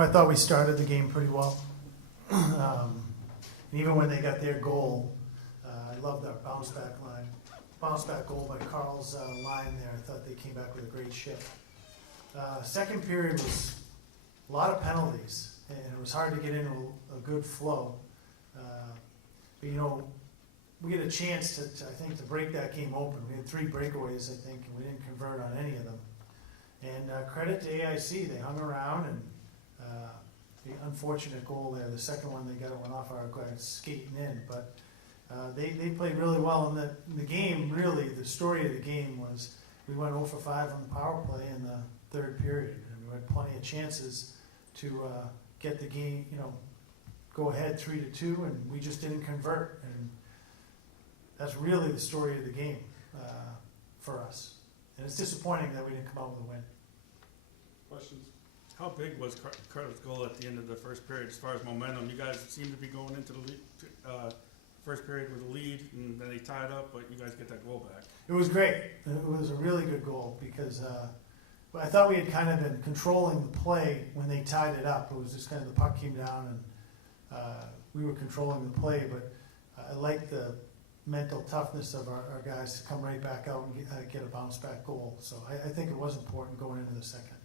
I thought we started the game pretty well. And even when they got their goal, I loved our bounce back goal by Carl's line there. I thought they came back with a great shift. Second period was a lot of penalties, and it was hard to get into a good flow. But we get a chance to break that game open. We had 3 breakaways, I think, and we didn't convert on any of them. And credit to AIC, they hung around, and the unfortunate goal there, the second one they got, it went off our guys skating in, but they played really well. And the game, really, the story of the game was we went 0 for 5 on the power play in the third period, and we had plenty of chances to get the game, go ahead 3-2, and we just didn't convert. And that's really the story of the game for us. And it's disappointing that we didn't come out with a win. Questions? How big was Carter's goal at the end of the first period as far as momentum? You guys seem to be going into the first period with a lead, and then they tied up, but you guys get that goal back. It was great. It was a really good goal because I thought we had kind of been controlling the play when they tied it up. It was just kind of the puck came down and we were controlling the play, but I liked the mental toughness of our guys to come right back out and get a bounce back goal. So I think it was important going into the second.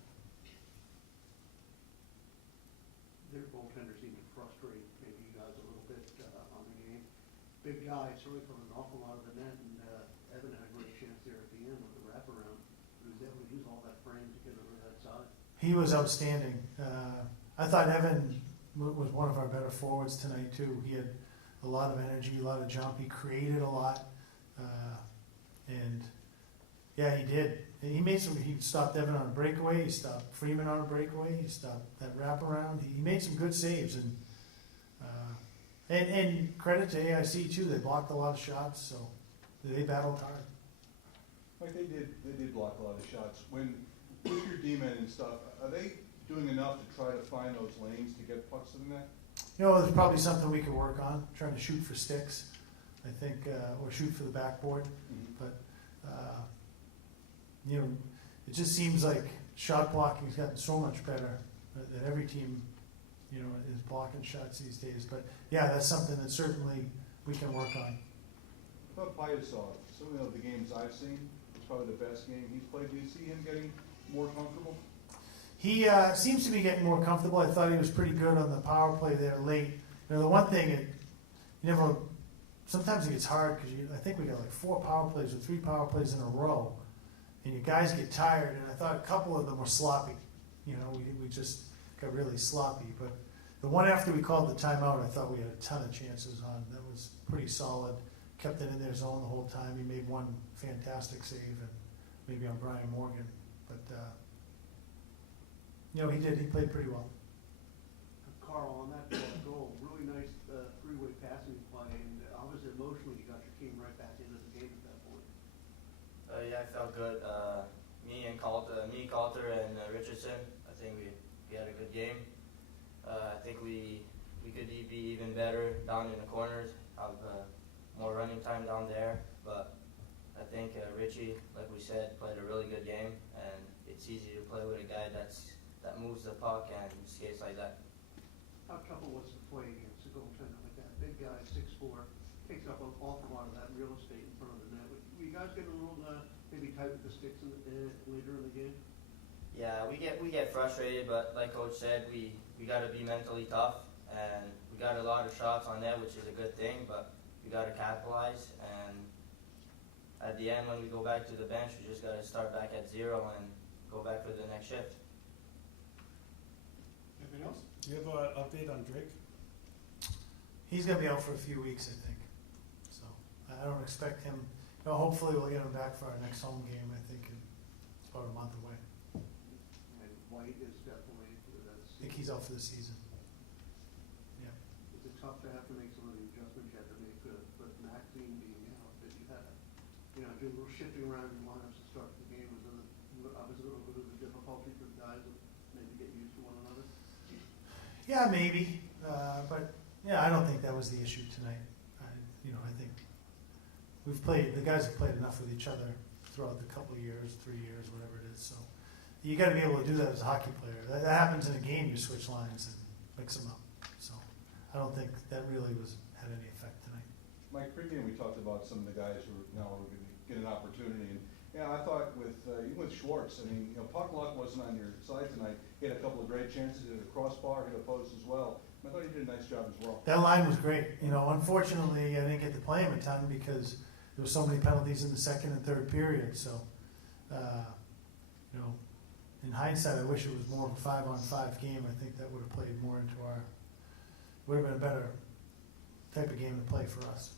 Their goaltenders seem to frustrate maybe you guys a little bit on the game. Big guy, certainly from an awful lot of the net, and Evan had a great chance there at the end with the wraparound. He was able to use all that frame to get over that side. He was outstanding. I thought Evan was one of our better forwards tonight too. He had a lot of energy, a lot of jump. He created a lot, and yeah, he did. He stopped Evan on a breakaway. He stopped Freeman on a breakaway. He stopped that wraparound. He made some good saves, and credit to AIC too. They blocked a lot of shots, so they battled hard. Like they did block a lot of shots. When with your D-men and stuff, are they doing enough to try to find those lanes to get pucks in the net? There's probably something we could work on, trying to shoot for sticks, I think, or shoot for the backboard. Mm-hmm. But, it just seems like shot blocking has gotten so much better that every team, is blocking shots these days. But, yeah, that's something that certainly we can work on. I thought Byasov, some of the games I've seen, it's probably the best game he's played. Do you see him getting more comfortable? He seems to be getting more comfortable. I thought he was pretty good on the power play there late. The one thing, sometimes it gets hard because I think we got like 4 power plays or 3 power plays in a row, and you guys get tired, and I thought a couple of them were sloppy. We just got really sloppy. But the one after we called the timeout, I thought we had a ton of chances on. That was pretty solid. Kept it in their zone the whole time. He made one fantastic save, and maybe on Brian Morgan. But, he did. He played pretty well. Carl, on that goal, really nice three-way passing play, and obviously emotionally you got your team right back into the game at that point. Yeah, I felt good. Me, Calter, and Richardson, I think we had a good game. I think we could be even better down in the corners, have more running time down there, but I think Richie, like we said, played a really good game, and it's easy to play with a guy that moves the puck and skates like that. How tough it was to play against a goaltender like that? Big guy, 6'4", takes up an awful lot of that real estate in front of the net. Were you guys getting a little maybe tight with the sticks later in the game? Yeah, we get frustrated, but like Coach said, we got to be mentally tough, and we got a lot of shots on net, which is a good thing, but we got to capitalize, and at the end when we go back to the bench, we just got to start back at 0 and go back for the next shift. Anything else? Do you have an update on Drake? He's going to be out for a few weeks, I think. So I don't expect him. Hopefully we'll get him back for our next home game. I think it's about a month away. And White is definitely I think he's out for the season. Yeah. Is it tough to have to make some of the adjustments you have to make with Maxine being out? That you had do a little shifting around your lineups to start the game. Was it a little bit of a difficulty for the guys to maybe get used to one another? Yeah, maybe. But yeah, I don't think that was the issue tonight. I think the guys have played enough with each other throughout the couple of years, 3 years, whatever it is. So you gotta be able to do that as a hockey player. That happens in a game, you switch lines and mix them up. So I don't think that really had any effect tonight. Mike, pregame, we talked about some of the guys who are now going to get an opportunity. And, yeah, I thought even with Schwartz, I mean, puck luck wasn't on your side tonight. He had a couple of great chances, hit a crossbar, hit a post as well. I thought he did a nice job as well. That line was great. Unfortunately, I didn't get to play him a ton because there were so many penalties in the second and third period. So, in hindsight, I wish it was more of a 5-on-5 game. I think that would have played more into would have been a better type of game to play for us.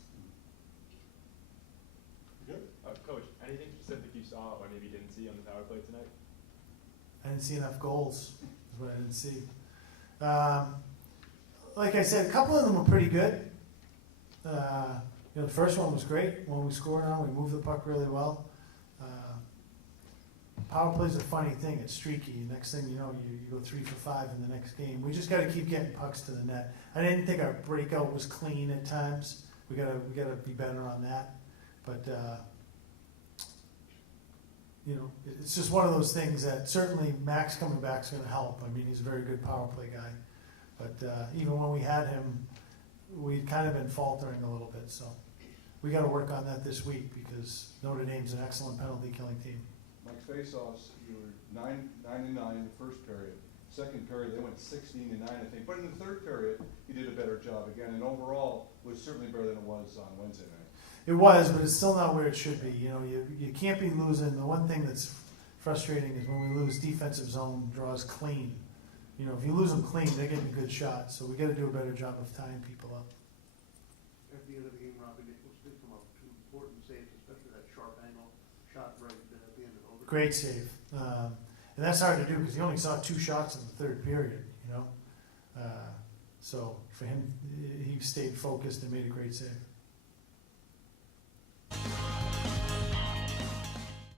Good. Coach, anything specific you saw or maybe didn't see on the power play tonight? I didn't see enough goals, is what I didn't see. Like I said, a couple of them were pretty good. The first one was great. When we scored on, we moved the puck really well. Power play is a funny thing. It's streaky. Next thing you know, you go 3 for 5 in the next game. We just got to keep getting pucks to the net. I didn't think our breakout was clean at times. We gotta be better on that. But it's just one of those things that certainly Max coming back is going to help. I mean, he's a very good power play guy. But even when we had him, we'd kind of been faltering a little bit. So we got to work on that this week because Notre Dame's an excellent penalty killing team. Mike's face-offs, you were 9-9 in the first period. Second period, they went 16-9, I think. But in the third period, you did a better job again. And overall, was certainly better than it was on Wednesday night. It was, but it's still not where it should be. You can't be losing. The one thing that's frustrating is when we lose defensive zone draws clean. If you lose them clean, they're getting a good shot. So we got to do a better job of tying people up. At the end of the game, Robbie Nichols did come up with 2 important saves, especially that sharp angle shot right at the end of overtime. Great save. And that's hard to do because he only saw 2 shots in the third period, So for him, he stayed focused and made a great save.